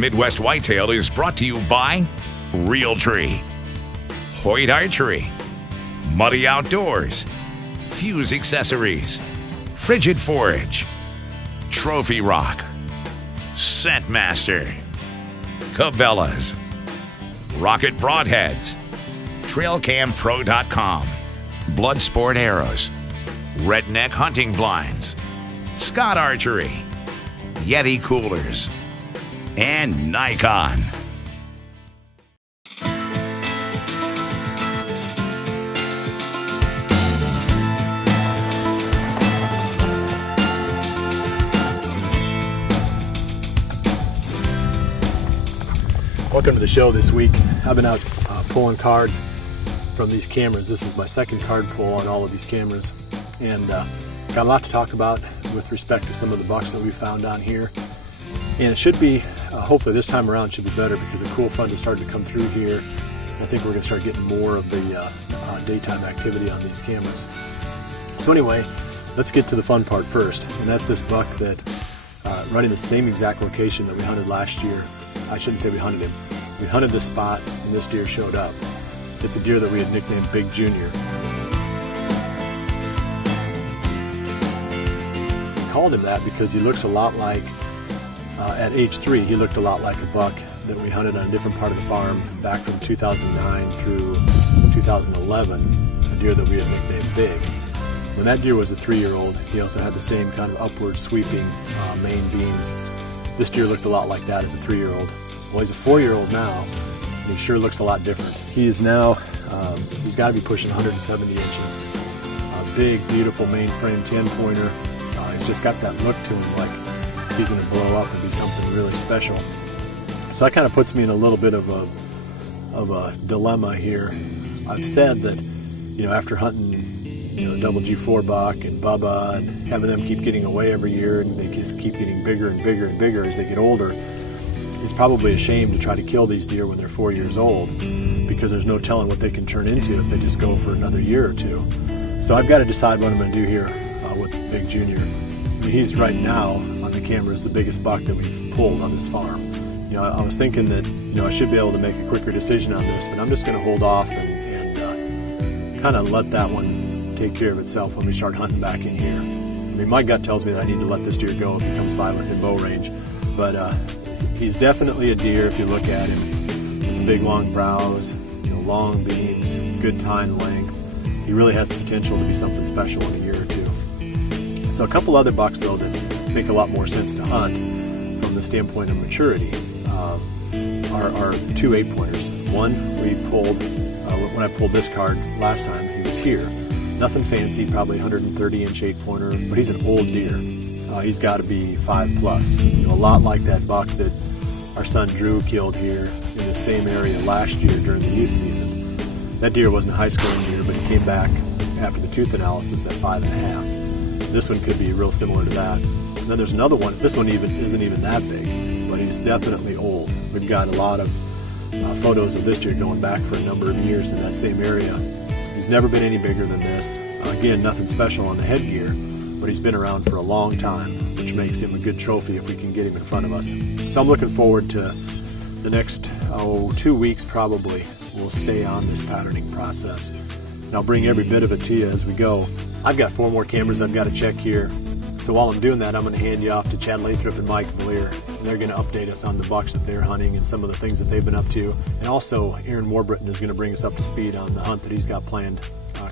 Midwest Whitetail is brought to you by Realtree, Hoyt Archery, Muddy Outdoors, Fuse Accessories, Frigid Forage, Trophy Rock, Scent Master, Cabela's, Rocket Broadheads, TrailCamPro.com, Bloodsport Arrows, Redneck Hunting Blinds, Scott Archery, Yeti Coolers, and Nikon. Welcome to the show this week. I've been out pulling cards from these cameras. This is my second card pull on all of these cameras, and got a lot to talk about with respect to some of the bucks that we found down here. And it should be, hopefully this time around, should be better because the cool front is starting to come through here. I think we're going to start getting more of the daytime activity on these cameras. So anyway, let's get to the fun part first, and that's this buck that running the same exact location that we hunted last year. I shouldn't say we hunted him. We hunted this spot and this deer showed up. It's a deer that we had nicknamed Big Junior. We called him that because he looks a lot like, at age 3, he looked a lot like a buck that we hunted on a different part of the farm back from 2009 through 2011, a deer that we had nicknamed Big. When that deer was a 3-year-old, he also had the same kind of upward sweeping main beams. This deer looked a lot like that as a 3-year-old. Well, he's a 4-year-old now, and he sure looks a lot different. He is now, he's got to be pushing 170 inches. A big, beautiful mainframe 10-pointer. He's just got that look to him like he's going to blow up and be something really special. So that kind of puts me in a little bit of a dilemma here. I've said that, you know, after hunting, you know, double G4 buck and Bubba and having them keep getting away every year and they just keep getting bigger and bigger and bigger as they get older, it's probably a shame to try to kill these deer when they're 4 years old because there's no telling what they can turn into if they just go for another year or two. So I've got to decide what I'm going to do here with Big Junior. I mean, he's right now on the camera is the biggest buck that we've pulled on this farm. You know, I was thinking that, you know, I should be able to make a quicker decision on this, but I'm just going to hold off and kind of let that one take care of itself when we start hunting back in here. I mean, my gut tells me that I need to let this deer go if he comes by within bow range, but he's definitely a deer if you look at him. With big long brows, you know, long beams, good tine length. He really has the potential to be something special in a year or two. So a couple other bucks though that make a lot more sense to hunt from the standpoint of maturity are 2 8-pointers. One we pulled, when I pulled this card last time, he was here. Nothing fancy, probably 130-inch 8-pointer, but he's an old deer. He's got to be 5+. You know, a lot like that buck that our son Drew killed here in the same area last year during the youth season. That deer wasn't a high-scoring deer, but he came back after the tooth analysis at 5.5. This one could be real similar to that. And then there's another one. This one isn't even that big, but he's definitely old. We've got a lot of photos of this deer going back for a number of years in that same area. He's never been any bigger than this. Again, nothing special on the headgear, but he's been around for a long time, which makes him a good trophy if we can get him in front of us. So I'm looking forward to the next 2 weeks probably. We'll stay on this patterning process. And I'll bring every bit of it to you as we go. I've got 4 more cameras I've got to check here. So while I'm doing that, I'm going to hand you off to Chad Lathrop and Mike Valier. And they're going to update us on the bucks that they're hunting and some of the things that they've been up to. And also, Aaron Warbritton is going to bring us up to speed on the hunt that he's got planned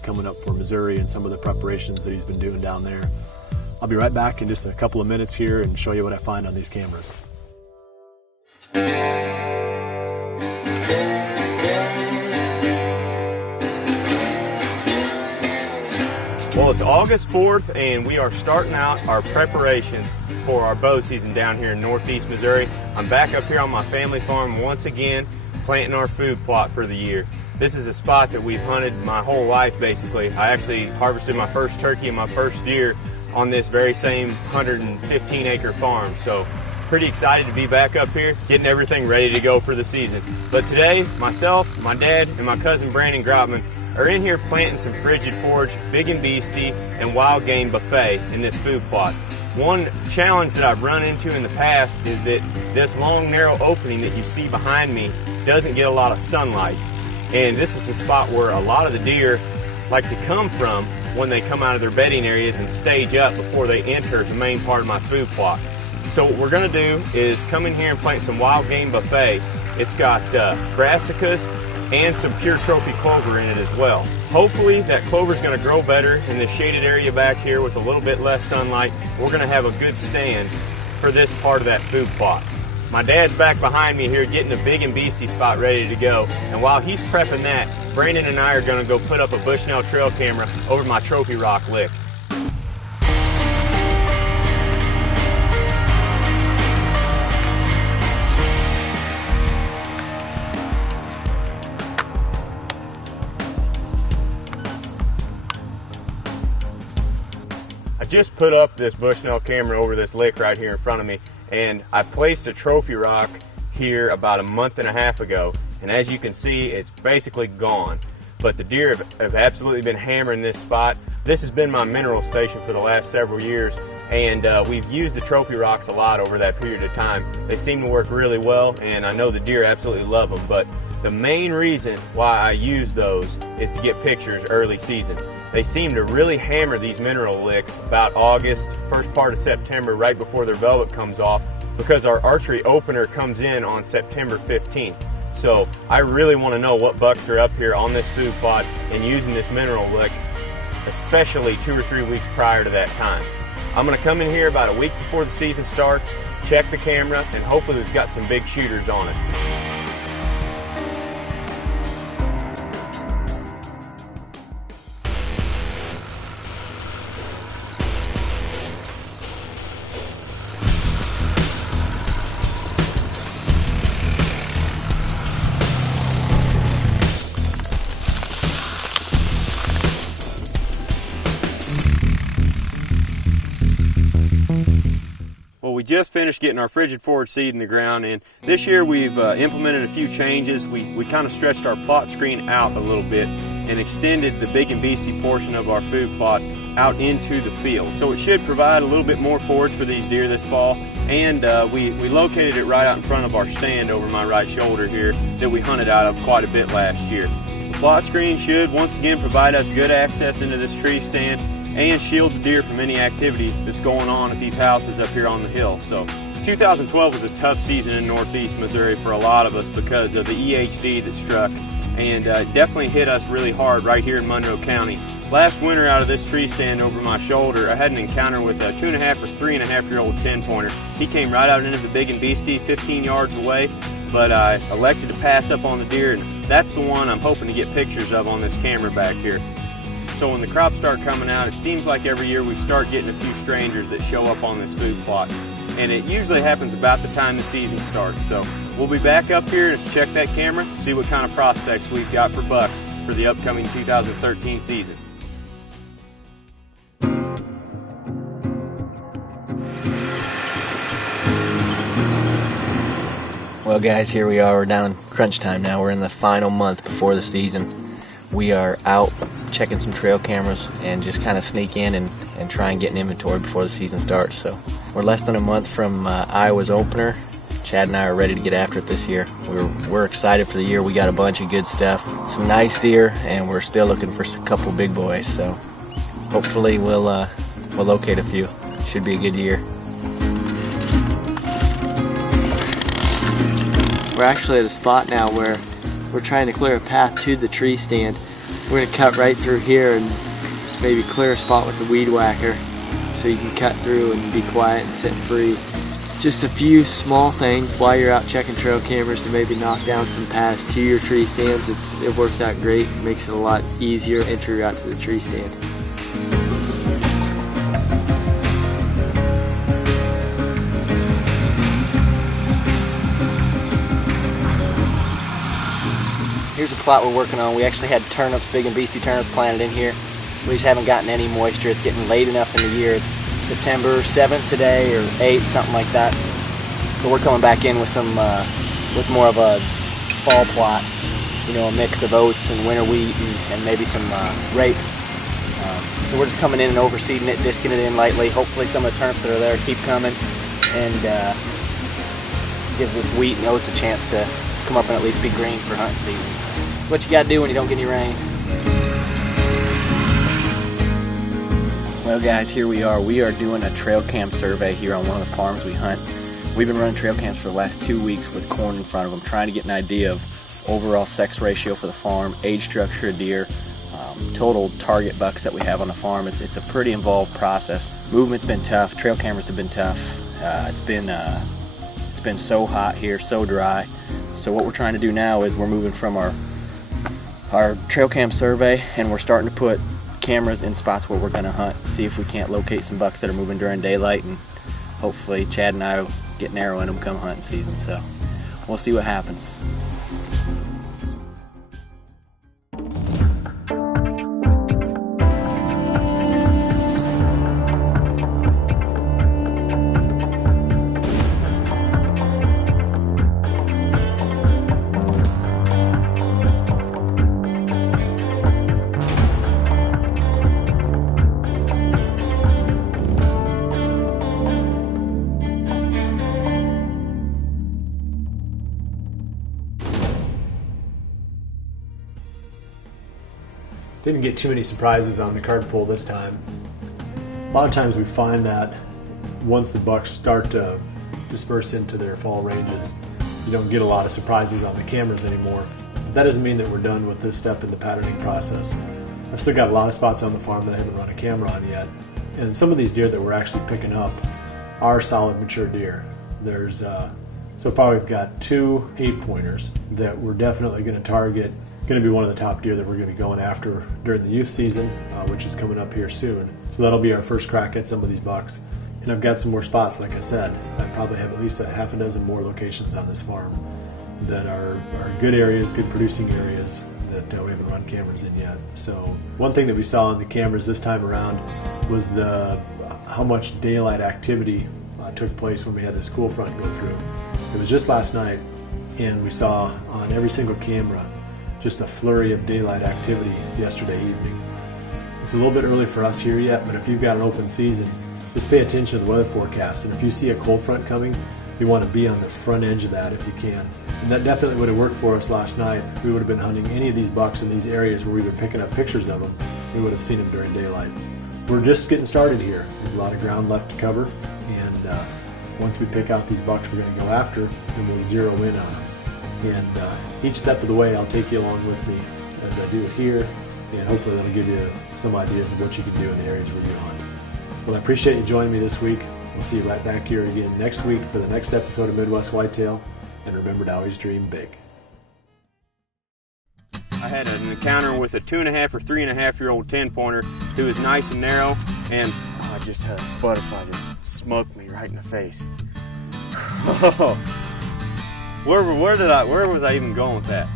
coming up for Missouri and some of the preparations that he's been doing down there. I'll be right back in just a couple of minutes here and show you what I find on these cameras. Well, it's August 4th and we are starting out our preparations for our bow season down here in northeast Missouri. I'm back up here on my family farm once again, planting our food plot for the year. This is a spot that we've hunted my whole life basically. I actually harvested my first turkey and my first deer on this very same 115 acre farm. So pretty excited to be back up here, getting everything ready to go for the season. But today, myself, my dad, and my cousin Brandon Grotman are in here planting some Frigid Forage, Big and Beastie, and Wild Game Buffet in this food plot. One challenge that I've run into in the past is that this long narrow opening that you see behind me doesn't get a lot of sunlight. And this is a spot where a lot of the deer like to come from when they come out of their bedding areas and stage up before they enter the main part of my food plot. So what we're gonna do is come in here and plant some wild game buffet. It's got brassicas and some pure trophy clover in it as well. Hopefully that clover is going to grow better in this shaded area back here with a little bit less sunlight. We're going to have a good stand for this part of that food plot. My dad's back behind me here getting the big and beastie spot ready to go. And while he's prepping that, Brandon and I are going to go put up a Bushnell trail camera over my trophy rock lick. I just put up this Bushnell camera over this lick right here in front of me, and I placed a trophy rock here about a month and a half ago, and as you can see, it's basically gone. But the deer have absolutely been hammering this spot. This has been my mineral station for the last several years, and we've used the trophy rocks a lot over that period of time. They seem to work really well, and I know the deer absolutely love them, but the main reason why I use those is to get pictures early season. They seem to really hammer these mineral licks about August, first part of September, right before their velvet comes off, because our archery opener comes in on September 15th. So I really want to know what bucks are up here on this food plot and using this mineral lick, especially 2 or 3 weeks prior to that time. I'm going to come in here about a week before the season starts, check the camera, and hopefully we've got some big shooters on it. We just finished getting our frigid forward seed in the ground, and this year we've implemented a few changes. We kind of stretched our plot screen out a little bit and extended the big and beastie portion of our food plot out into the field. So it should provide a little bit more forage for these deer this fall, and we located it right out in front of our stand over my right shoulder here that we hunted out of quite a bit last year. The plot screen should once again provide us good access into this tree stand and shield the deer from any activity that's going on at these houses up here on the hill. So 2012 was a tough season in northeast Missouri for a lot of us because of the EHD that struck, and definitely hit us really hard right here in Monroe County. Last winter out of this tree stand over my shoulder, I had an encounter with a 2.5 or 3.5-year-old 10-pointer. He came right out into the big and beastie 15 yards away, but I elected to pass up on the deer, and that's the one I'm hoping to get pictures of on this camera back here. So when the crops start coming out, it seems like every year we start getting a few strangers that show up on this food plot. And it usually happens about the time the season starts. So we'll be back up here to check that camera, see what kind of prospects we've got for bucks for the upcoming 2013 season. Well guys, here we are, we're down crunch time now. We're in the final month before the season. We are out checking some trail cameras and just kind of sneak in and try and get an inventory before the season starts. So we're less than a month from Iowa's opener. Chad and I are ready to get after it this year. We're excited for the year. We got a bunch of good stuff, some nice deer, and we're still looking for a couple big boys. So hopefully we'll locate a few. Should be a good year. We're actually at a spot now where we're trying to clear a path to the tree stand. We're going to cut right through here and maybe clear a spot with the weed whacker so you can cut through and be quiet and sit free. Just a few small things while you're out checking trail cameras to maybe knock down some paths to your tree stands. It works out great. It makes it a lot easier entry out to the tree stand. Here's a plot we're working on. We actually had turnips, big and beastie turnips planted in here. We just haven't gotten any moisture. It's getting late enough in the year. It's September 7th today, or 8th, something like that. So we're coming back in with some, with more of a fall plot. You know, a mix of oats and winter wheat and maybe some rape. So we're just coming in and overseeding it, disking it in lightly. Hopefully some of the turnips that are there keep coming, and gives this wheat and oats a chance to come up and at least be green for hunting season. It's what you got to do when you don't get any rain. Well guys, here we are. We are doing a trail cam survey here on one of the farms we hunt. We've been running trail cams for the last 2 weeks with corn in front of them, trying to get an idea of overall sex ratio for the farm, age structure of deer, total target bucks that we have on the farm. It's a pretty involved process. Movement's been tough. Trail cameras have been tough. It's been so hot here, so dry. So what we're trying to do now is we're moving from our trail cam survey, and we're starting to put cameras in spots where we're going to hunt, see if we can't locate some bucks that are moving during daylight, and hopefully Chad and I will get an arrow in them come hunting season. So we'll see what happens. Didn't get too many surprises on the card pull this time. A lot of times we find that once the bucks start to disperse into their fall ranges, you don't get a lot of surprises on the cameras anymore. But that doesn't mean that we're done with this step in the patterning process. I've still got a lot of spots on the farm that I haven't run a camera on yet. And some of these deer that we're actually picking up are solid mature deer. There's so far we've got 2 8-pointers that we're definitely going to target. Going to be one of the top deer that we're going to be going after during the youth season, which is coming up here soon. So that'll be our first crack at some of these bucks. And I've got some more spots, like I said. I probably have at least a half a dozen more locations on this farm that are good areas, good producing areas that we haven't run cameras in yet. So one thing that we saw on the cameras this time around was how much daylight activity took place when we had this cool front go through. It was just last night, and we saw on every single camera just a flurry of daylight activity yesterday evening. It's a little bit early for us here yet, but if you've got an open season, just pay attention to the weather forecast. And if you see a cold front coming, you want to be on the front edge of that if you can. And that definitely would have worked for us last night. If we would have been hunting any of these bucks in these areas where we've been picking up pictures of them, we would have seen them during daylight. We're just getting started here. There's a lot of ground left to cover, and once we pick out these bucks we're going to go after, then we'll zero in on them. And each step of the way I'll take you along with me as I do it here, and hopefully that'll give you some ideas of what you can do in the areas where you hunt. Well, I appreciate you joining me this week. We'll see you right back here again next week for the next episode of Midwest Whitetail, and remember to always dream big. I had an encounter with a 2.5 or 3.5-year-old 10-pointer who was nice and narrow, and I just had a butterfly just smoked me right in the face. Where was I even going with that?